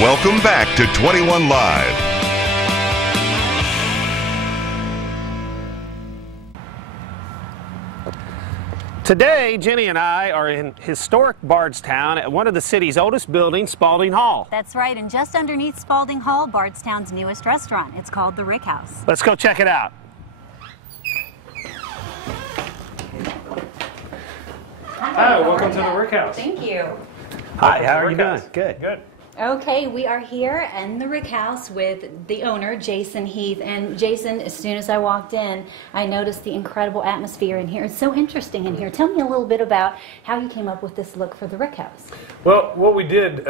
Welcome back to 21 Live. Today, Jenny and I are in historic Bardstown at one of the city's oldest buildings, Spalding Hall. That's right, and just underneath Spalding Hall, Bardstown's newest restaurant. It's called the Rick House. Let's go check it out. Hi, welcome to the Rick House. Thank you. Hi, how are you doing? Good. Good. Okay, we are here in the Rick House with the owner, Jason Heath. And Jason, as soon as I walked in, I noticed the incredible atmosphere in here. It's so interesting in here. Tell me a little bit about how you came up with this look for the Rick House. Well, what we did,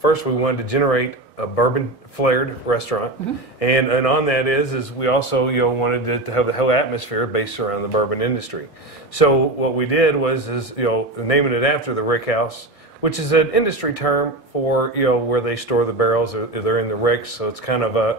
first we wanted to generate a bourbon flared restaurant, and on that is we also wanted to have the whole atmosphere based around the bourbon industry. So what we did was naming it after the Rick House, which is an industry term for where they store the barrels, or they're in the ricks. So it's kind of a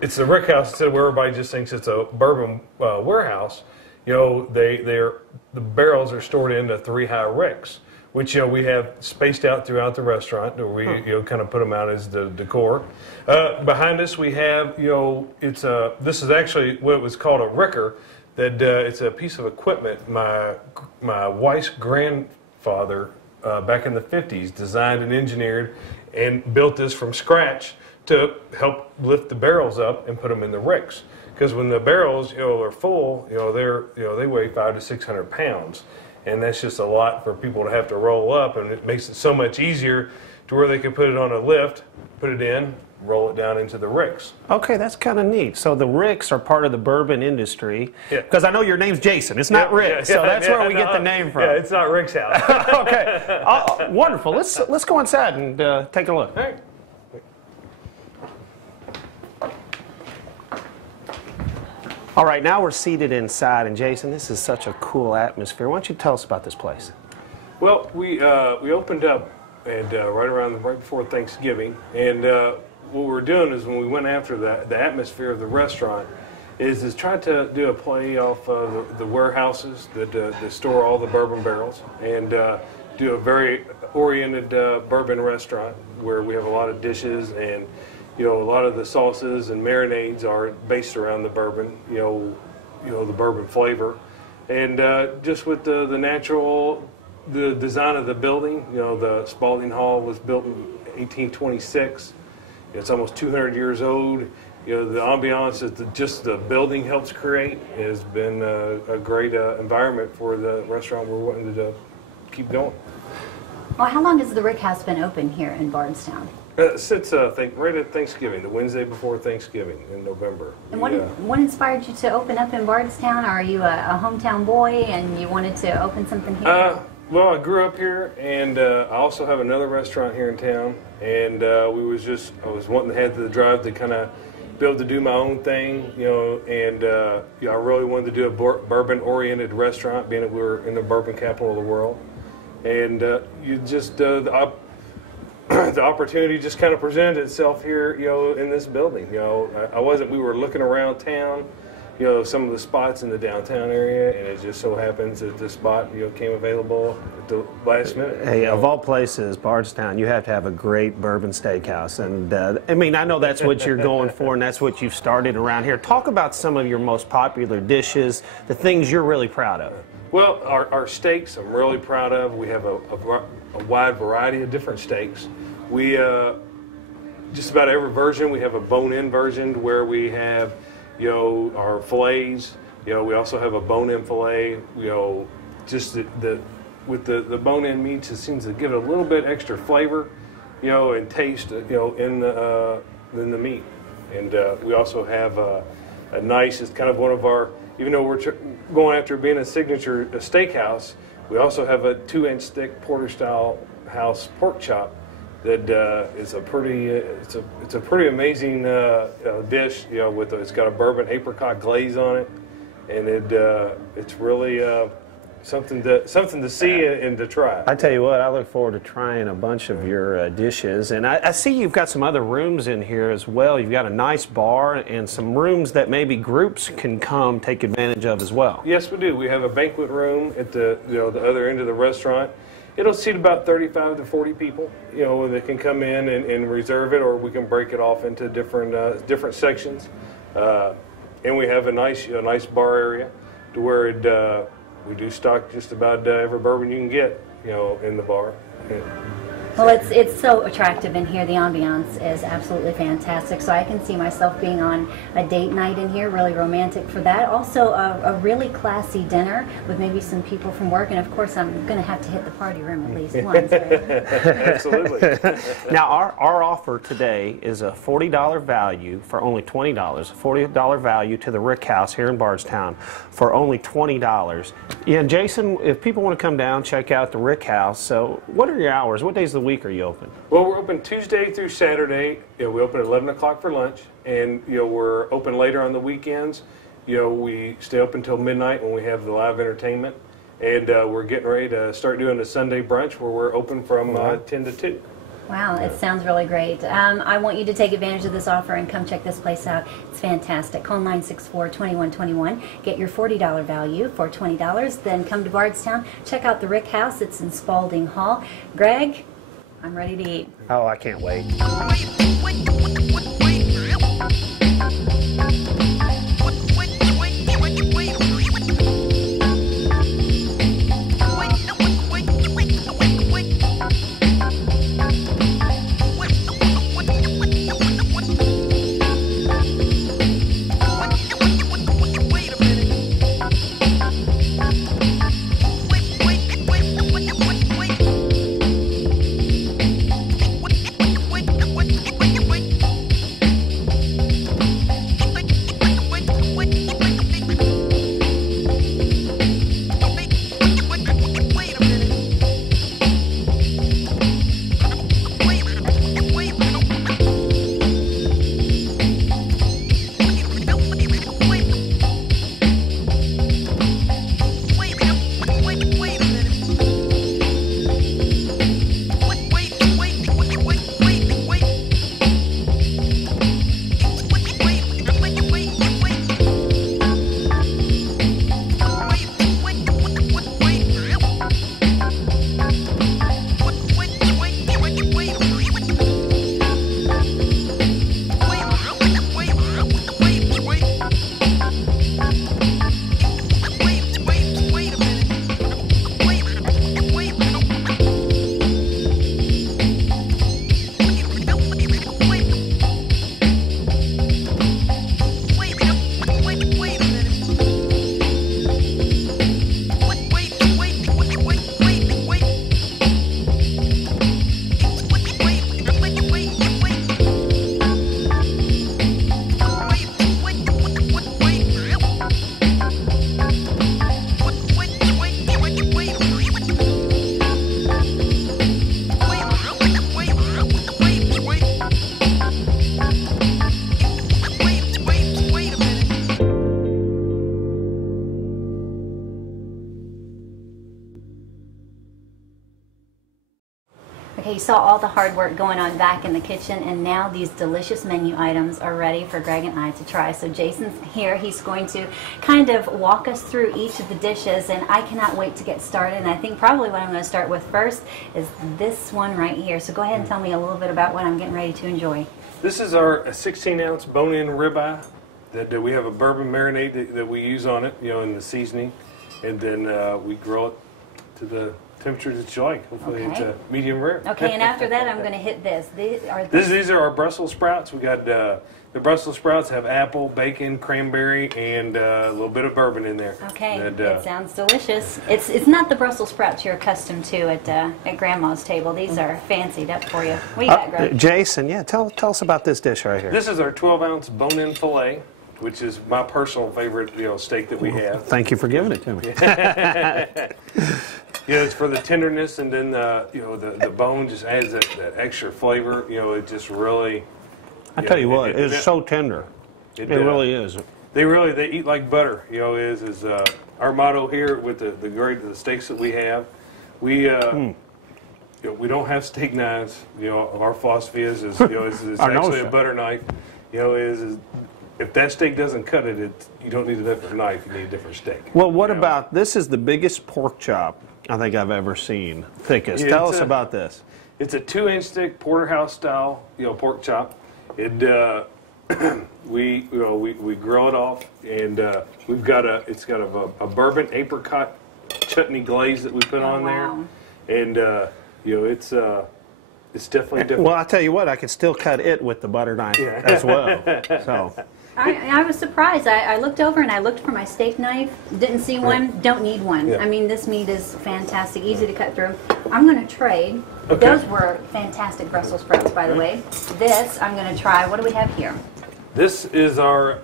it's the Rick House instead of where everybody just thinks it's a bourbon warehouse. The barrels are stored into 3 high ricks, which we have spaced out throughout the restaurant. Where we kind of put them out as the decor. Behind us we have this is actually what was called a ricker. That it's a piece of equipment my wife's grandfather back in the 50s designed and engineered and built this from scratch to help lift the barrels up and put them in the ricks. Because when the barrels are full, they weigh 500 to 600 pounds, and that's just a lot for people to have to roll up, and it makes it so much easier to where they can put it on a lift, put it in, roll it down into the ricks. Okay, that's kind of neat. So the ricks are part of the bourbon industry. Yeah. Because I know your name's Jason. It's not Rick. So that's where we get the name from. Yeah, it's not Rick's house. Okay. Wonderful. Let's go inside and take a look. All right. All right, now we're seated inside, and Jason, this is such a cool atmosphere. Why don't you tell us about this place? Well, we opened up and right before Thanksgiving, and what we're doing is when we went after the atmosphere of the restaurant is try to do a play off the warehouses that store all the bourbon barrels, and do a very oriented bourbon restaurant where we have a lot of dishes, and a lot of the sauces and marinades are based around the bourbon, the bourbon flavor, and just with the design of the building. The Spalding Hall was built in 1826. It's almost 200 years old. The ambiance that just the building helps create has been a great environment for the restaurant we're wanting to keep going. Well, how long has the Rick House been open here in Bardstown? Since right at Thanksgiving, the Wednesday before Thanksgiving in November. And what inspired you to open up in Bardstown? Are you a hometown boy and you wanted to open something here? Well, I grew up here, and I also have another restaurant here in town, and I was wanting to have the drive to kind of be able to do my own thing, and I really wanted to do a bourbon-oriented restaurant, being that we're in the bourbon capital of the world, and the opportunity just kind of presented itself here, in this building. We were looking around town, some of the spots in the downtown area, and it just so happens that this spot, came available at the last minute. Hey, of all places, Bardstown, you have to have a great bourbon steakhouse, and I know that's what you're going for, and that's what you've started around here. Talk about some of your most popular dishes, the things you're really proud of. Well, our steaks I'm really proud of. We have a wide variety of different steaks. We just about every version. We have a bone-in version where we have our fillets. We also have a bone-in fillet. Just with the bone-in meats, it seems to give it a little bit extra flavor, and taste, in the meat. And we also have a nice. It's kind of one of our. Even though we're going after being a signature steakhouse, we also have a 2-inch thick porter-style house pork chop that is a pretty amazing dish. It's got a bourbon apricot glaze on it, and it's really something to see and to try. I tell you what, I look forward to trying a bunch of your dishes, and I see you've got some other rooms in here as well. You've got a nice bar and some rooms that maybe groups can come take advantage of as well. Yes, we do. We have a banquet room at the other end of the restaurant, It'll seat about 35 to 40 people, you know, that can come in and reserve it, or we can break it off into different sections. And we have a nice bar area to where we do stock just about every bourbon you can get, you know, in the bar. Well, it's so attractive in here. The ambiance is absolutely fantastic. So I can see myself being on a date night in here, really romantic for that. Also, a really classy dinner with maybe some people from work. And of course, I'm going to have to hit the party room at least once. Absolutely. Now, our offer today is a $40 value for only $20. A $40 value to the Rick House here in Bardstown for only $20. Yeah, Jason, if people want to come down, check out the Rick House. So what are your hours? What days of the week are you open? Well, we're open Tuesday through Saturday. You know, we open at 11 o'clock for lunch, and you know, we're open later on the weekends. You know, we stay open until midnight when we have the live entertainment, and we're getting ready to start doing a Sunday brunch where we're open from 10 to 2. Wow, it sounds really great. I want you to take advantage of this offer and come check this place out. It's fantastic. Call 964-2121. Get your $40 value for $20. Then come to Bardstown. Check out the Rick House. It's in Spalding Hall. Greg, I'm ready to eat. Oh, I can't wait. Okay, you saw all the hard work going on back in the kitchen, and now these delicious menu items are ready for Greg and I to try. So Jason's here. He's going to kind of walk us through each of the dishes, and I cannot wait to get started. And I think probably what I'm going to start with first is this one right here. So go ahead and tell me a little bit about what I'm getting ready to enjoy. This is our 16-ounce bone-in ribeye that we have a bourbon marinade that we use on it, you know, in the seasoning, and then we grill it to the temperature that you like. Hopefully it's a medium rare. Okay, and after that I'm going to hit this. These are our Brussels sprouts. We got the Brussels sprouts have apple, bacon, cranberry, and a little bit of bourbon in there. Okay, it sounds delicious. It's not the Brussels sprouts you're accustomed to at Grandma's table. These are fancied up for you. What do you got, Greg? Jason, yeah, tell us about this dish right here. This is our 12-ounce bone-in filet, which is my personal favorite, steak that we have. Thank you for giving it to me. It's for the tenderness, and then the bone just adds that extra flavor. It just really. I tell you what, it's so tender. It really is. They eat like butter. Is our motto here with the steaks that we have. We we don't have steak knives. Our philosophy is actually a butter knife. If that steak doesn't cut it, you don't need a different knife. You need a different steak. Well, what about this? Is the biggest pork chop I think I've ever seen. Thickest. Yeah, Tell it's us about this. It's a 2-inch thick porterhouse style, pork chop. It we grill it off, and we've got it's got a bourbon apricot chutney glaze that we put on wow. there, and it's definitely different. Well, I'll tell you what, I could still cut it with the butter knife as well. So, I was surprised. I looked over and I looked for my steak knife. Didn't see one. Don't need one. Yeah. I mean, this meat is fantastic, easy to cut through. I'm going to trade. Okay. Those were fantastic Brussels sprouts, by the way. This I'm going to try. What do we have here? This is our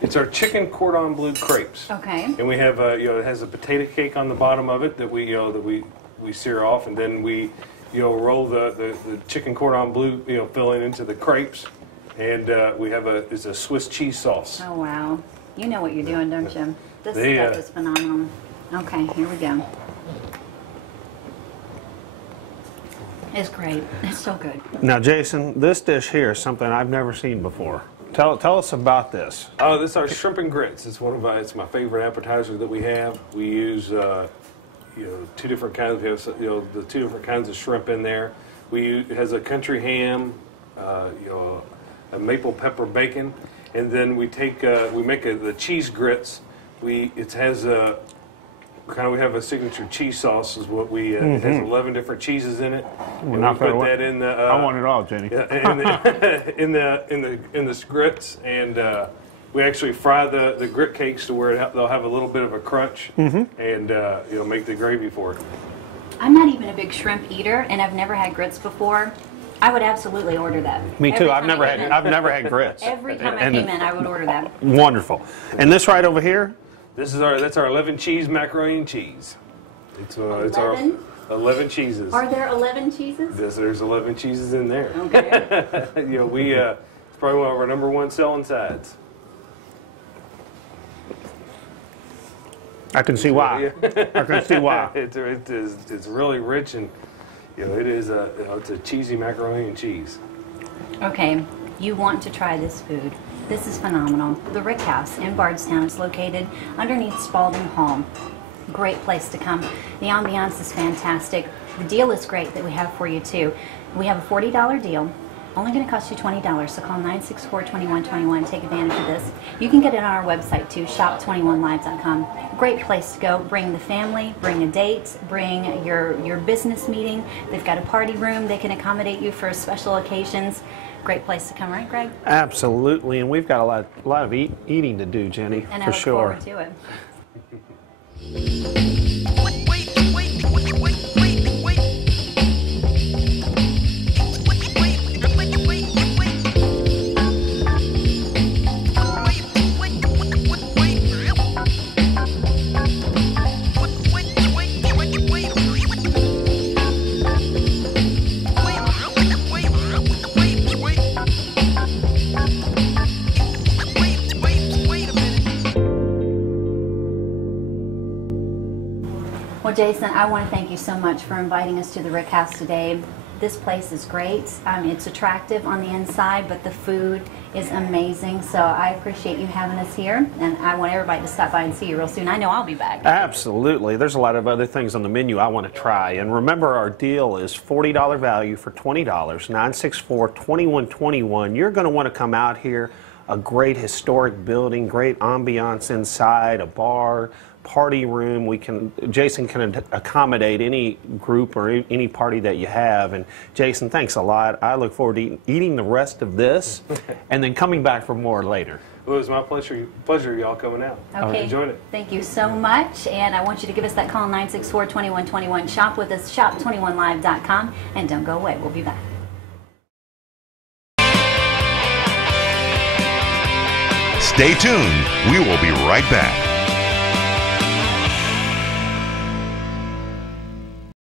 it's our chicken cordon bleu crepes. Okay. And we have it has a potato cake on the bottom of it that we sear off, and then we roll the chicken cordon bleu filling into the crepes, and we have it's a Swiss cheese sauce. Oh, wow. You know what you're doing, don't you? This They, stuff is phenomenal. Okay, here we go. It's great. It's so good. now, Jason, this dish here is something I've never seen before. Tell us about this. Oh, this is our shrimp and grits. It's it's my favorite appetizer that we have. We use 2 different kinds. We have the 2 different kinds of shrimp in there. It has a country ham, a maple pepper bacon, and then we make the cheese grits. We have a signature cheese sauce. Is what we it has 11 different cheeses in it. And we put that in the. I want it all, Jenny. in the grits, and we actually fry the grit cakes to where they'll have a little bit of a crunch, and make the gravy for it. I'm not even a big shrimp eater, and I've never had grits before. I would absolutely order that. Me too. Every I've time never I had came in. I've never had grits. Every time I came in, I would order that. Wonderful. And this right over here. That's our 11 cheese macaroni and cheeze. It's our 11? 11 cheeses. Are there 11 cheeses? There's 11 cheeses in there. Okay. It's probably one of our #1 selling sides. I can see why. I can see why. It's really rich, and it's a cheesy macaroni and cheese. Okay, you want to try this food. This is phenomenal. The Rick House in Bardstown is located underneath Spalding Hall. Great place to come. The ambiance is fantastic. The deal is great that we have for you too. We have a $40 deal. Only going to cost you $20, so call 964-2121. Take advantage of this. You can get it on our website too, shop21live.com. Great place to go. Bring the family, bring a date, bring your business meeting. They've got a party room. They can accommodate you for special occasions. Great place to come, right, Greg? Absolutely, and we've got a lot of eating to do, Jenny, And I for look sure. forward to it. Well, Jason, I want to thank you so much for inviting us to the Rick House today. This place is great. It's attractive on the inside, but the food is amazing. So I appreciate you having us here, and I want everybody to stop by and see you real soon. I know I'll be back. Absolutely. There's a lot of other things on the menu I want to try. And remember, our deal is $40 value for $20, 964-2121. You're going to want to come out here. A great historic building, great ambiance inside, a bar, party room. Jason can accommodate any group or any party that you have. And Jason, thanks a lot. I look forward to eating the rest of this and then coming back for more later. Well, it was my pleasure y'all coming out. Okay. Enjoyed it. Thank you so much. And I want you to give us that call, 964-2121. Shop with us, shop21live.com. And don't go away. We'll be back. Stay tuned. We will be right back.